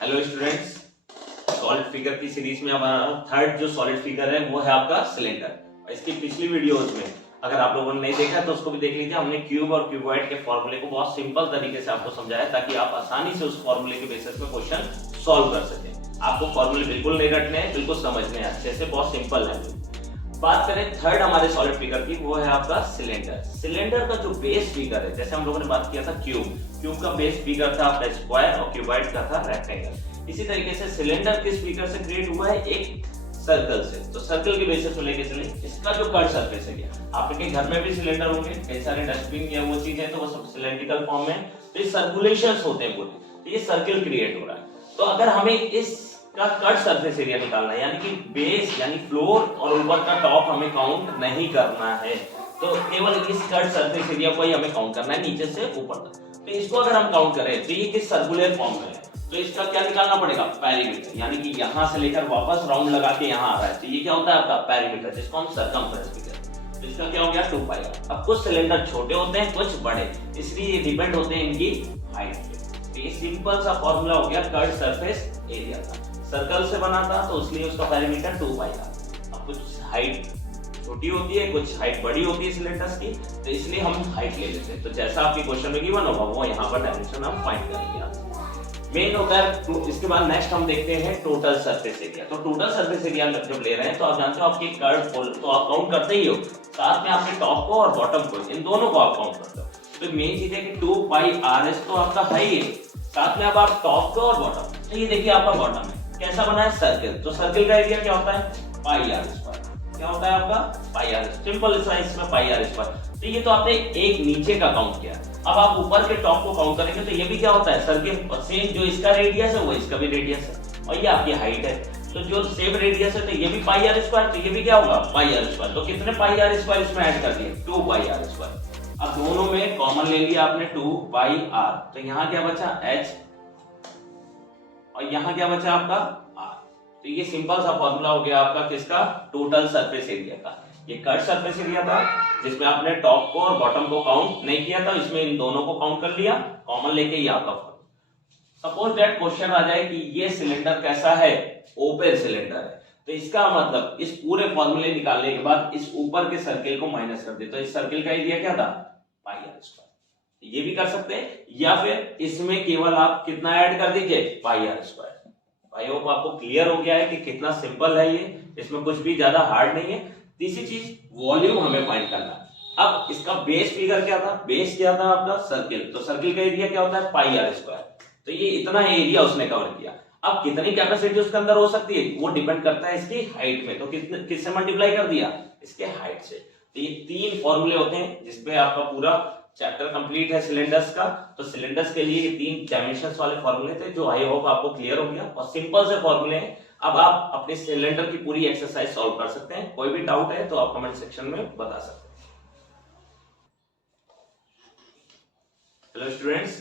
Hello students, solid figure की series में हमारा थर्ड जो सॉलिड फिगर है वो है आपका सिलेंडर। इसकी पिछली वीडियोस में अगर आप लोगों ने नहीं देखा तो उसको भी देख लीजिए। हमने क्यूब और क्यूबॉइड के फॉर्मूले को बहुत सिंपल तरीके से आपको समझाया ताकि आप आसानी से उस फॉर्मूले के बेसिस में क्वेश्चन सॉल्व कर सकें। आपको फॉर्मूले बिल्कुल नहीं रटने हैं, बिल्कुल समझने हैं अच्छे से, बहुत सिंपल है। बात करें थर्ड हमारे सॉलिड फिगर की, वो है आपका सिलेंडर। सिलेंडर का जो बेस फिगर है, जैसे हम लोगों ने बात किया था क्यूब का बेस फिगर था आपका स्क्वायर और क्यूबॉइड का था रेक्टेंगल। इसी तरीके से सिलेंडर किस फिगर से क्रिएट हुआ है? एक सर्कल से। तो सर्कल के बेसिस पे लेके चले, इसका जो कर्व सरफेस है, आपके घर में भी सिलेंडर होंगे, कई सारे डस्टबिन या वो चीजें, तो वो सब सिलेंड्रिकल फॉर्म में, तो ये सर्कुलेशंस होते हैं पूरे, तो ये सर्कल क्रिएट हो रहा है। तो अगर हमें इस का कट सरफेस एरिया निकालना है, यानी कि बेस यानी फ्लोर और ऊपर का टॉप हमें काउंट नहीं करना है, तो केवल इस कट सरफेस एरिया को ही हमें काउंट करना है नीचे से ऊपर तक। तो इसको अगर हम काउंट करें तो ये किस सर्कुलर फॉर्म में है, तो इसका क्या निकालना पड़ेगा? पेरीमीटर, यानी कि यहां से लेकर वापस राउंड लगा के यहां आ रहा है, तो ये क्या होता है आपका पेरीमीटर, जिसको हम सरकमफ्रेंस भी कहते हैं। तो इसका क्या हो गया? 2 पाई। अब कुछ सिलेंडर छोटे होते हैं, कुछ बड़े, इसलिए ये डिपेंड होते हैं इनकी हाइट पे। तो ये सिंपल सा फॉर्मूला हो गया कट सरफेस एरिया का। सर्कल से बना था तो इसलिए उसका पेरीमीटर 2 पाई था। अब कुछ हाइट छोटी होती है, कुछ हाइट बड़ी होती है सिलेंडर्स की, तो इसलिए हम हाइट ले लेते हैं। तो जैसा आपके क्वेश्चन में गिवन होगा वो यहाँ पर डायमेंशन हम फाइंड करेंगे। मेन होता है। इसके बाद नेक्स्ट हम देखते हैं टोटल सरफेस एरिया। तो टोटल सरफेस एरिया जब ले रहे हैं तो आप जानते हो आपके कर्व तो आप काउंट करते ही हो, साथ में आपके टॉप को और बॉटम को, इन दोनों को आप काउंट करते हो। तो मेन चीज है कि 2 पाई RS तो आपका है ही है, साथ में अब आप टॉप को और बॉटम, तो ये देखिए आपका बॉटम है कैसा बना है? सर्कल। तो सर्कल का एरिया क्या होता है? पाई आर स्क्वायर। क्या होता है आपका? पाई आर। सिंपल सा इसमें पाई आर स्क्वायर। तो ये तो आपने एक नीचे का काउंट किया। अब आप ऊपर के टॉप को काउंट करेंगे तो ये भी क्या होता है? सर्कल। और सेम जो इसका रेडियस है वो इसका भी रेडियस है, और ये आपकी हाइट है, तो जो सेम रेडियस है तो ये भी पाई आर स्क्वायर, तो ये भी क्या होगा? पाई आर स्क्वायर। तो कितने पाई आर स्क्वायर इसमें ऐड कर दिए? 2 पाई आर स्क्वायर। अब दोनों में कॉमन ले लिया आपने 2 पाई आर, तो यहाँ क्या बचा? h, और यहाँ क्या बचा आपका? R। तो ये सिंपल सा फॉर्मूला हो गया आपका किसका? टोटल सरफेस एरिया का। ये कट सरफेस एरिया था जिसमें आपने टॉप को और बॉटम को काउंट नहीं किया था, इसमें इन दोनों को काउंट कर लिया, कॉमन लेके ये आपका फॉर्मूला। सपोज दैट क्वेश्चन आ जाए कि ये सिलेंडर कैसा है? ओपन सिलेंडर है, तो इसका मतलब इस पूरे फॉर्मूले निकालने के बाद इस ऊपर के सर्किल को माइनस कर दे, तो इस सर्किल का एरिया क्या था? पाई आर स्क्वायर। ये भी कर सकते हैं, या फिर इसमें केवल आप कितना ऐड कर दीजिए? पाई आर स्क्वायर। आई होप आपको क्लियर हो गया है कि कितना सिंपल है ये, इसमें कुछ भी ज्यादा हार्ड नहीं है। तीसरी चीज, वॉल्यूम हमें फाइंड करना है। अब इसका बेस फिगर क्या था? बेस क्या था आपका? सर्किल। तो सर्किल का एरिया क्या होता है? पाई आर स्क्वायर। तो ये इतना एरिया उसने कवर किया। अब कितनी कैपेसिटी उसके अंदर हो सकती है वो डिपेंड करता है इसकी हाइट में, तो किससे मल्टीप्लाई कर दिया? इसके हाइट से। तो ये 3 फॉर्मूले होते हैं जिसपे आपका पूरा चैप्टर कंप्लीट है सिलेंडर्स का। तो सिलेंडर्स के लिए ये 3 डायमेंशंस वाले फॉर्मूले थे जो आई होप आपको क्लियर हो गया, और सिंपल से फॉर्मूले हैं। अब आप अपने सिलेंडर की पूरी एक्सरसाइज सॉल्व कर सकते हैं। कोई भी डाउट है तो आप कमेंट सेक्शन में बता सकते हैं। हेलो स्टूडेंट्स,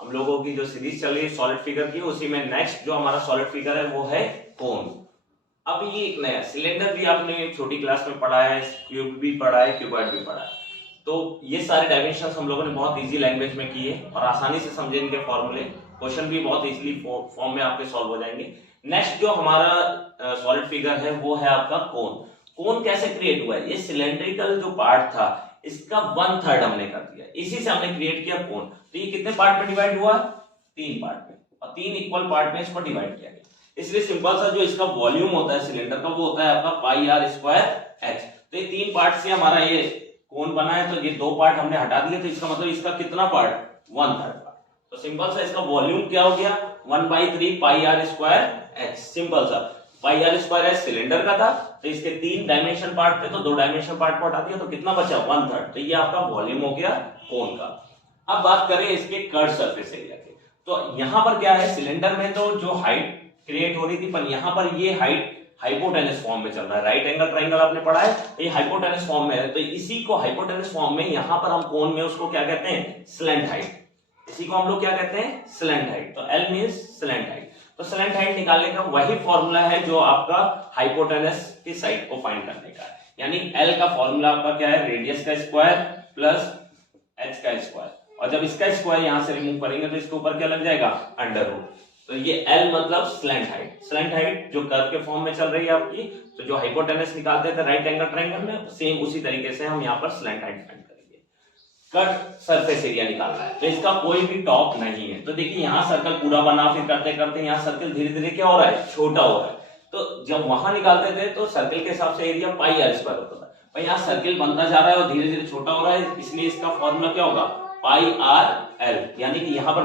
हम लोगों की जो सीरीज चल रही है सॉलिड फिगर की, उसी में नेक्स्ट जो हमारा सॉलिड फिगर है वो है कोन। अब ये एक नया सिलेंडर भी आपने छोटी क्लास में पढ़ा है, क्यूब भी पढ़ा है, क्यूबॉइड भी पढ़ा है। तो ये सारे डायमेंशंस हम लोगों ने बहुत इजी लैंग्वेज में किए और आसानी से समझे इनके फॉर्मूले। क्वेश्चन भी बहुत इजीली फॉर्म में आपके सॉल्व हो जाएंगे। नेक्स्ट जो हमारा सॉलिड फिगर है वो है आपका कोन। कोन कैसे क्रिएट हुआ है? ये सिलेंड्रिकल जो पार्ट था इसका 1/3 हमने कर दिया, इसी से हमने क्रिएट किया कोन। तो ये कितने पार्ट में डिवाइड हुआ? 3 पार्ट में, और 3 इक्वल पार्ट में इसको डिवाइड किया गया। इसलिए सिंपल सा जो इसका वॉल्यूम होता है सिलेंडर का वो होता है आपका पाई आर स्क्वायर एच। तो ये 3 पार्ट से हमारा ये कोन बना है, तो ये 2 पार्ट हमने हटा दिए, तो इसका मतलब इसका कितना पार्ट? 1/3 पार्ट। तो सिंपल सा इसका वॉल्यूम क्या हो गया? 1/3 पाई आर स्क्वायर एच। सिंपल सा पाई आर स्क्वायर एच सिलेंडर का था, तो इसके 3 डायमेंशन पार्ट थे, तो 2 डायमेंशन पार्ट को हटा दिया, तो कितना बचा? 1/3। तो ये आपका वॉल्यूम हो गया कोन का। अब बात करें इसके कर्व सरफेस एरिया की, तो यहां पर क्या है? सिलेंडर में तो जो हाइट क्रिएट हो रही थी, पर यहां पर ये हाइट हाइपोटेनस फॉर्म में चल रहा है। राइट एंगल ट्रायंगल आपने पढ़ा है, ये हाइपोटेनस फॉर्म में है, तो इसी को हाइपोटेनस फॉर्म में यहां पर हम कोन में उसको क्या कहते हैं? Slant height. इसी को हम लोग क्या कहते हैं? Slant height. तो L मींस स्लैंट हाइट। तो स्लैंट हाइट निकालने का वही फॉर्मूला है जो आपका हाइपोटेनस की साइड को फाइंड करने का है। यानी L का फॉर्मूला आपका क्या है? रेडियस का स्क्वायर प्लस h का स्क्वायर, और जब इसका स्क्वायर यहां से रिमूव करेंगे तो इसके ऊपर क्या लग जाएगा? Under root. तो ये एल मतलब स्लैंट हाइट, स्लैंट हाइट जो कर्व के फॉर्म में चल रही है आपकी, तो जो हाइपोटेनस निकालते थे राइट एंगल ट्रायंगल में, सेम उसी तरीके से हम यहाँ पर स्लैंट हाइट फाइंड करेंगे। कट सरफेस एरिया निकालना है, तो इसका कोई भी टॉप नहीं है। तो देखिए यहाँ सर्कल पूरा बना, फिर करते करते यहाँ सर्कल धीरे धीरे क्या हो रहा है, छोटा हो रहा है। तो जब वहां निकालते थे तो सर्कल के हिसाब से एरिया पाई आर स्क्वायर होता था, भाई यहाँ सर्कल बनता जा रहा है और धीरे धीरे छोटा हो रहा है, इसलिए इसका फॉर्मूला क्या होगा, पाई आर एल, यानी कि यहाँ पर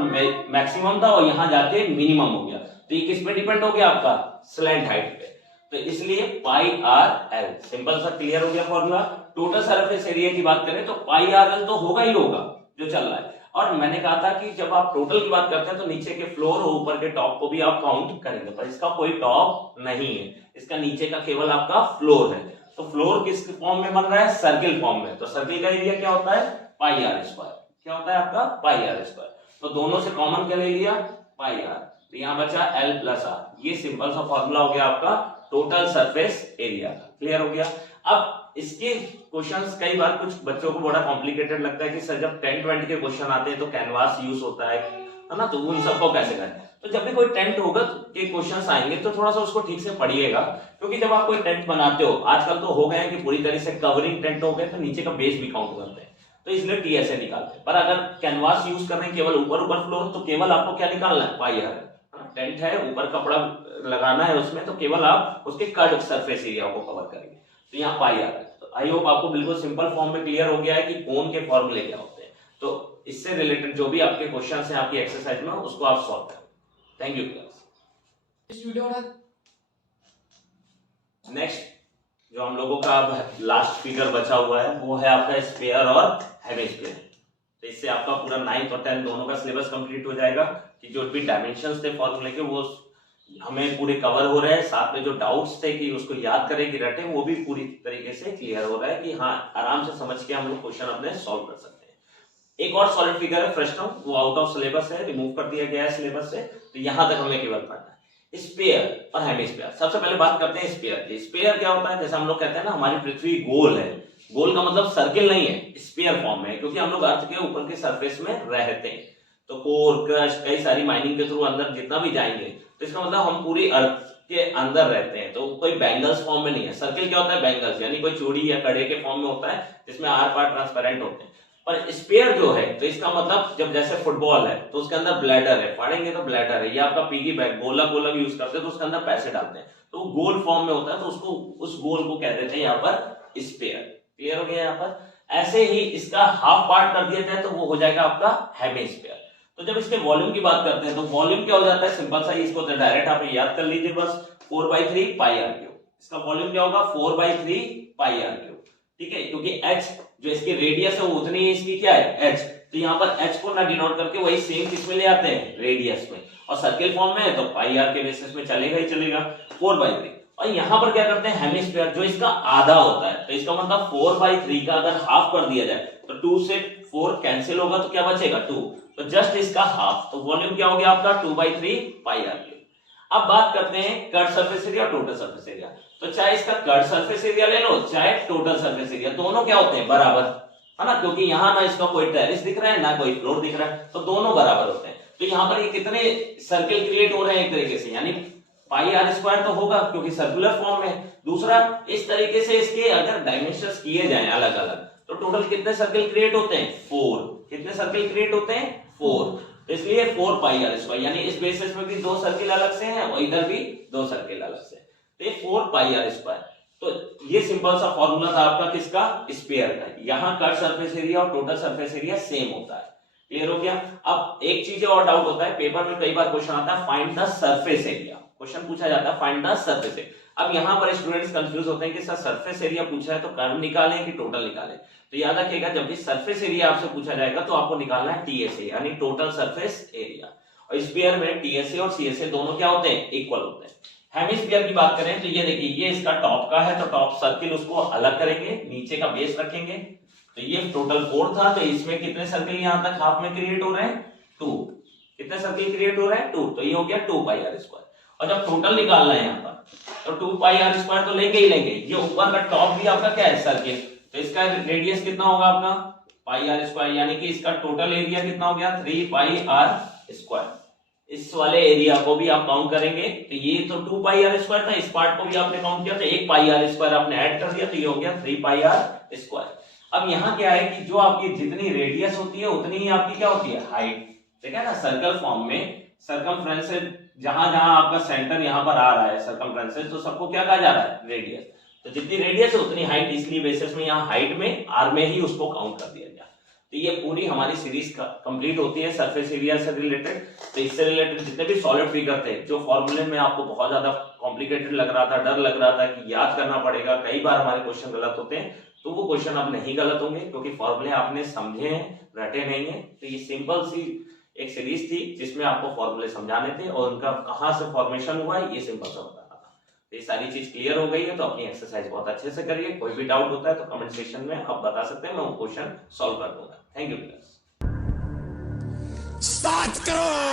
मैक्सिमम था और यहाँ जाके मिनिमम हो गया। तो ये किस पे डिपेंड हो गया आपका, स्लैंट हाइट पे, तो इसलिए पाई आर एल। सिंपल सा क्लियर हो गया फॉर्मूला। टोटल सरफेस एरिया की बात करें तो पाई आर एल तो होगा ही होगा जो चल रहा है। और मैंने कहा था कि जब आप टोटल की बात करते हैं तो नीचे के फ्लोर और ऊपर के टॉप को भी आप काउंट करेंगे, पर इसका कोई टॉप नहीं है, इसका नीचे का केवल आपका फ्लोर है। तो फ्लोर किस फॉर्म में बन रहा है, सर्किल फॉर्म में, तो सर्किल का एरिया क्या होता है, पाई आर स्क्वायर। क्या होता है आपका, पाई आर स्क्वायर। तो दोनों से कॉमन क्या ले लिया, पाई आर, तो यहाँ बचा एल प्लस आर। ये सिंपल सा फॉर्मूला हो गया आपका टोटल सरफेस एरिया का। क्लियर हो गया। अब इसके क्वेश्चंस कई बार कुछ बच्चों को बड़ा कॉम्प्लिकेटेड लगता है कि सर जब 10-20 के क्वेश्चन आते हैं तो कैनवास यूज होता है ना, तो उन सबको कैसे करें। तो जब भी कोई टेंट होगा के क्वेश्चंस आएंगे तो थोड़ा सा उसको ठीक से पढ़िएगा, क्योंकि जब आप कोई टेंट बनाते हो, आजकल तो हो गए हैं कि पूरी तरह से कवरिंग टेंट हो गए, तो नीचे का बेस भी काउंट करते हैं, तो इसलिए टीएसए निकालते हैं। पर अगर कैनवास यूज कर रहे हैं केवल ऊपर ऊपर फ्लोर, तो केवल आपको क्या निकालना है, पाई आर। टेंट है, ऊपर कपड़ा लगाना है उसमें, तो केवल आप उसके कट सरफेस एरिया को कवर करेंगे, तो यहाँ पाई आर है। तो आई होप आपको बिल्कुल सिंपल फॉर्म में क्लियर हो गया है कि कोण के फॉर्मूले क्या होते हैं। तो इससे रिलेटेड जो भी आपके क्वेश्चन हैं आपकी एक्सरसाइज में, उसको आप सॉल्व करें। Thank you class. नेक्स्ट जो हम लोगों का अब लास्ट फिगर बचा हुआ है वो है आपका स्फीयर और हेमिस्फीयर। तो इससे आपका पूरा 9th और 10th दोनों का सिलेबस कंप्लीट हो जाएगा, कि जो भी डायमेंशंस थे फॉर्मूले के वो हमें पूरे कवर हो रहे हैं, साथ में जो डाउट्स थे कि उसको याद करें कि रटें, वो भी पूरी तरीके से क्लियर हो रहा है कि हाँ आराम से समझ के हम लोग क्वेश्चन अपने सॉल्व कर सकते हैं। एक और सॉलिड फिगर है फ्रस्टम, वो आउट ऑफ सिलेबस है, रिमूव कर दिया गया है सिलेबस से, तो यहां तक हमें केवल पढ़ना है। स्फीयर और हेमिस्फीयर। सबसे पहले बात करते हैं स्फीयर। स्फीयर क्या होता है, जैसे हम लोग कहते हैं ना हमारी पृथ्वी गोल है, गोल का मतलब सर्किल नहीं है, स्फीयर फॉर्म में है, क्योंकि हम लोग अर्थ के ऊपर के सरफेस में रहते हैं, तो कोर क्रस्ट कई सारी माइनिंग के थ्रू अंदर जितना भी जाएंगे, तो इसका मतलब हम पूरी अर्थ के अंदर रहते हैं, तो कोई बैंगल्स फॉर्म में नहीं है। सर्किल क्या होता है, बैंगल्स, यानी कोई चूड़ी या कड़े के फॉर्म में होता है, जिसमें आर पार ट्रांसपेरेंट होते हैं। पर स्फीयर जो है, तो इसका मतलब जब जैसे फुटबॉल है तो उसके अंदर ब्लैडर है, फाड़ेंगे तो ब्लैडर है, या आपका पिगी बैंक गोला गोला यूज करते हैं तो उसके अंदर पैसे डालते हैं, तो वो गोल फॉर्म में होता है, तो उसको उस गोल को कहते हैं यहाँ पर स्फीयर। क्लियर हो गया यहाँ पर। ऐसे ही इसका हाफ पार्ट कर दिया जाए तो वो हो जाएगा आपका हेमिस्फीयर। तो जब इसके वॉल्यूम की बात करते हैं तो वॉल्यूम क्या हो जाता है, सिंपल सा, इसको डायरेक्ट आप याद कर लीजिए बस, 4/3 पाई आर क्यूब। इसका वॉल्यूम क्या होगा, 4/3 पाई आर क्यूब। ठीक है, क्योंकि h जो इसकी रेडियस है वो उतनी ही इसकी क्या है, h, तो यहाँ पर h को ना डिनोट करके वही सेम किस में ले आते हैं, रेडियस में, और सर्किल फॉर्म में है तो पाई आर के बेसिस में चलेगा ही चलेगा, 4/3। और यहाँ पर क्या करते हैं, हेमिस्फीयर जो इसका आधा होता है, तो इसका मतलब 4/3 का अगर हाफ कर दिया जाए तो 2 से 4 कैंसिल होगा, तो क्या बचेगा 2, तो जस्ट इसका हाफ, तो वॉल्यूम क्या हो गया आपका 2/3 पाई आर क्यूब। अब बात करते हैं कट सरफेस एरिया और टोटल सरफेस एरिया। तो चाहे इसका कट सरफेस एरिया ले लो, चाहे टोटल सरफेस एरिया, दोनों क्या होते हैं, बराबर, है ना, क्योंकि यहाँ ना इसका कोई टेरेस दिख रहा है ना कोई फ्लोर दिख रहा है, तो दोनों बराबर होते हैं। तो यहाँ पर ये कितने सर्किल क्रिएट हो रहे हैं एक तरीके से, यानी पाई आर स्क्वायर तो होगा क्योंकि सर्कुलर फॉर्म में। दूसरा, इस तरीके से इसके अगर डायमेंशंस किए जाएं अलग अलग, तो टोटल कितने सर्किल क्रिएट होते हैं, 4। कितने सर्किल क्रिएट होते हैं, 4। इसलिए 4 पाई आर स्क्वायर, यानी इस बेसिस में भी 2 सर्किल अलग से हैं और इधर भी 2 सर्किल अलग से, तो ये 4 पाई आर स्क्वायर। तो ये सिंपल सा फॉर्मूला था आपका किसका, स्फीयर का। यहाँ कट सरफेस एरिया और टोटल सरफेस एरिया सेम होता है। क्लियर हो गया। अब एक चीज और डाउट होता है, पेपर में कई बार क्वेश्चन आता है find the surface area, question पूछा जाता है फाइंड द सरफेस एरिया। अब यहाँ पर स्टूडेंट्स कंफ्यूज होते हैं कि सर सरफेस एरिया पूछा है तो कर्व निकालें कि टोटल निकालें। तो याद रखिएगा, जब भी सरफेस एरिया आपसे पूछा जाएगा तो आपको निकालना है टीएसए, यानी टोटल सरफेस एरिया। और स्फीयर में टीएसए और सीएसए दोनों क्या होते हैं, इक्वल होते हैं। हेमिस्फीयर की बात करें तो ये देखिए, ये इसका टॉप का है, तो टॉप सर्किल उसको अलग करेंगे, नीचे का बेस रखेंगे, तो ये टोटल 4 था, तो इसमें कितने सर्किल यहाँ तक हाफ में क्रिएट हो रहे हैं, 2। कितने सर्किल क्रिएट हो रहे हैं, 2, तो ये हो गया 2 पाई आर स्क्वायर। और जब टोटल निकालना है यहाँ पर, तो 2 पाई आर स्क्वायर तो लेंगे ही लेंगे। ये ऊपर का टॉप भी आपका क्या है, सर्किल, तो इसका रेडियस कितना होगा आपका, पाई आर स्क्वायर, यानी कि इसका टोटल एरिया कितना हो गया, 3 पाई आर स्क्वायर। इस वाले एरिया को भी आप काउंट करेंगे तो ये तो 2 पाई आर स्क्वायर था, इस पार्ट को भी आपने काउंट किया तो 1 पाई आर स्क्वायर आपने ऐड कर दिया तो ये हो गया 3 पाई आर स्क्वायर। अब यहाँ क्या है कि जो आपकी जितनी रेडियस होती है उतनी ही आपकी क्या होती है हाइट, ठीक है ना। सर्कल फॉर्म में सर्कमफ्रेंस से जहां जहां आपका सेंटर यहाँ पर आ रहा है सर्कमफ्रेंस से, तो सबको क्या कहा जा रहा है रेडियस, तो जितनी रेडियस है उतनी हाइट, इसलिए बेसिस में यहाँ हाइट में आर में ही उसको काउंट कर दिया गया। तो ये पूरी हमारी सीरीज कंप्लीट होती है सरफेस एरिया से रिलेटेड। तो इससे रिलेटेड जितने भी सॉलिड फिगर थे, जो फॉर्मूले में आपको बहुत ज्यादा कॉम्प्लिकेटेड लग रहा था, डर लग रहा था कि याद करना पड़ेगा, कई बार हमारे क्वेश्चन गलत होते हैं, तो वो क्वेश्चन अब नहीं गलत होंगे क्योंकि फॉर्मूले आपने समझे हैं, रटे नहीं है। तो ये सिंपल सी एक सीरीज थी जिसमें आपको फॉर्मूले समझाने थे और उनका कहां से फॉर्मेशन हुआ है ये सिंपल सा बताना था। तो ये सारी चीज क्लियर हो गई है, तो अपनी एक्सरसाइज बहुत अच्छे से करिए। कोई भी डाउट होता है तो कमेंट सेक्शन में आप बता सकते हैं, मैं वो क्वेश्चन सॉल्व कर दूंगा। Thank you. स्टार्ट करो।